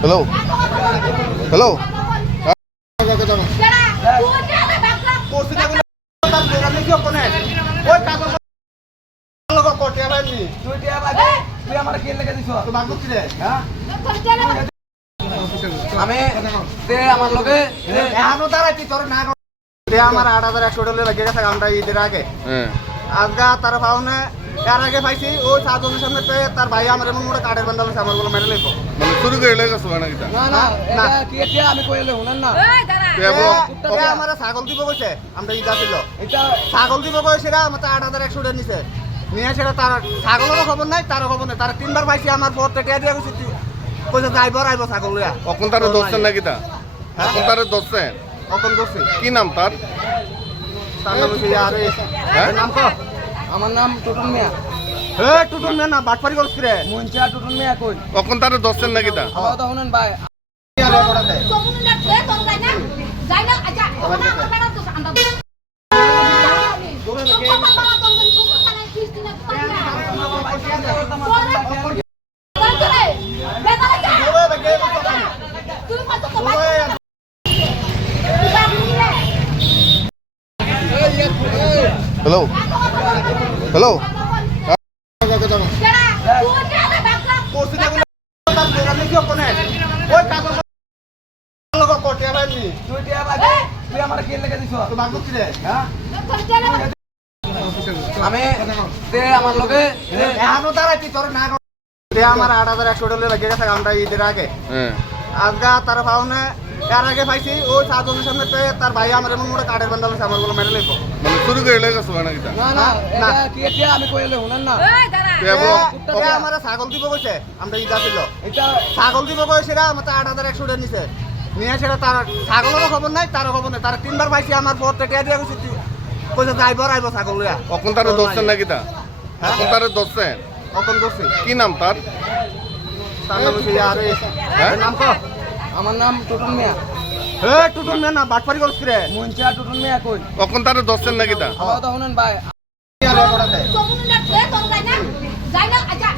Hello hello হ্যাঁ আমি আমার লগে আমার আট হাজার একশো ডলার লেগে গেছে আমরা ঈদের আগে। হ্যাঁ। আজগা তার পাওনে এর আগে পাইছি ওই সাতজনের সামনে তার ভাই আমার এমন মোটে কাঠের বান্ডাল আছে আমার বলে মেডেল লিখো। মানে চুরি করে লেগে গেছো নাকি তা? না না এটা কি আমি কইলে শুনেন না। আমার ছাগল দিব কইছে আমরা ঈদ আসিল এটা ছাগল দিব কইছে রা আমার আট হাজার একশো টাকা নিছে। নিয়ে সেটা তার ছাগলেরও খবর নাই তারও খবর নাই। তার তিনবার পাইছি আমার পর থেকে দিয়ে গেছি কইছে ড্রাইভার আইব ছাগল লইয়া। অকন তারে ধরছেন নাকি তা? হ্যাঁ? অকন তারে ধরছেন? অকন করছি কি নাম তার? তার নাম হচ্ছে হ্যাঁ? নাম কো? আমার নাম টুটুল মিয়া। হে টুটুন মে না বাটপারি করছ রে মুঞ্চা টুটুল মিয়া কই? অকন তারে ধরছেন নাকি তা? আমার তো শুনেন ভাই। হ্যালো হ্যালো লোক আমার কি লেগে দিছ তো বাগুছি রে হ্যাঁ আমি তে আমার লগে এখনও দাঁড়াইছি তোর না আমার আট হাজার একশো ডলার লেগে গেছে আমরা ঈদের আগে। হ্যাঁ। আজগা তার পাওনে এর আগে পাইছি ওই সাতজনের সামনে পেয়ে তার ভাই আমার এমন মোটে কাঠের বান্ডাল আছে আমার বলে মেডেল লিখো মানে চুরি করে গেছো না না এটা কি টিয়া আমি কইলে শুনেন না। আমার ছাগল দিব কইছে আমরা এটা ছাগল দিব কইছে আমার টাকা নিছে। নিয়ে সেটা তার ছাগলেরও খবর নাই তারও খবর নাই। তার তিনবার পাইছি আমার পর থেকে দিয়ে গেছি কইছে ড্রাইভার আইব ছাগল লইয়া। অকন তারে ধরছেন নাকি তা? হ্যাঁ? অকন তারে ধরছেন? অকন করছি কি নাম তার? তার নাম আর হ্যাঁ? নাম কো আমার নাম টুটুন মিয়া। হে টুটুন মিয়া না বাটপারি করছ রে? মুনচা টুটুন মিয়া কই? অকন তারে ধরছেন নাকি তা? আমার তো হুনেন ভাই। যাই না আচ্ছা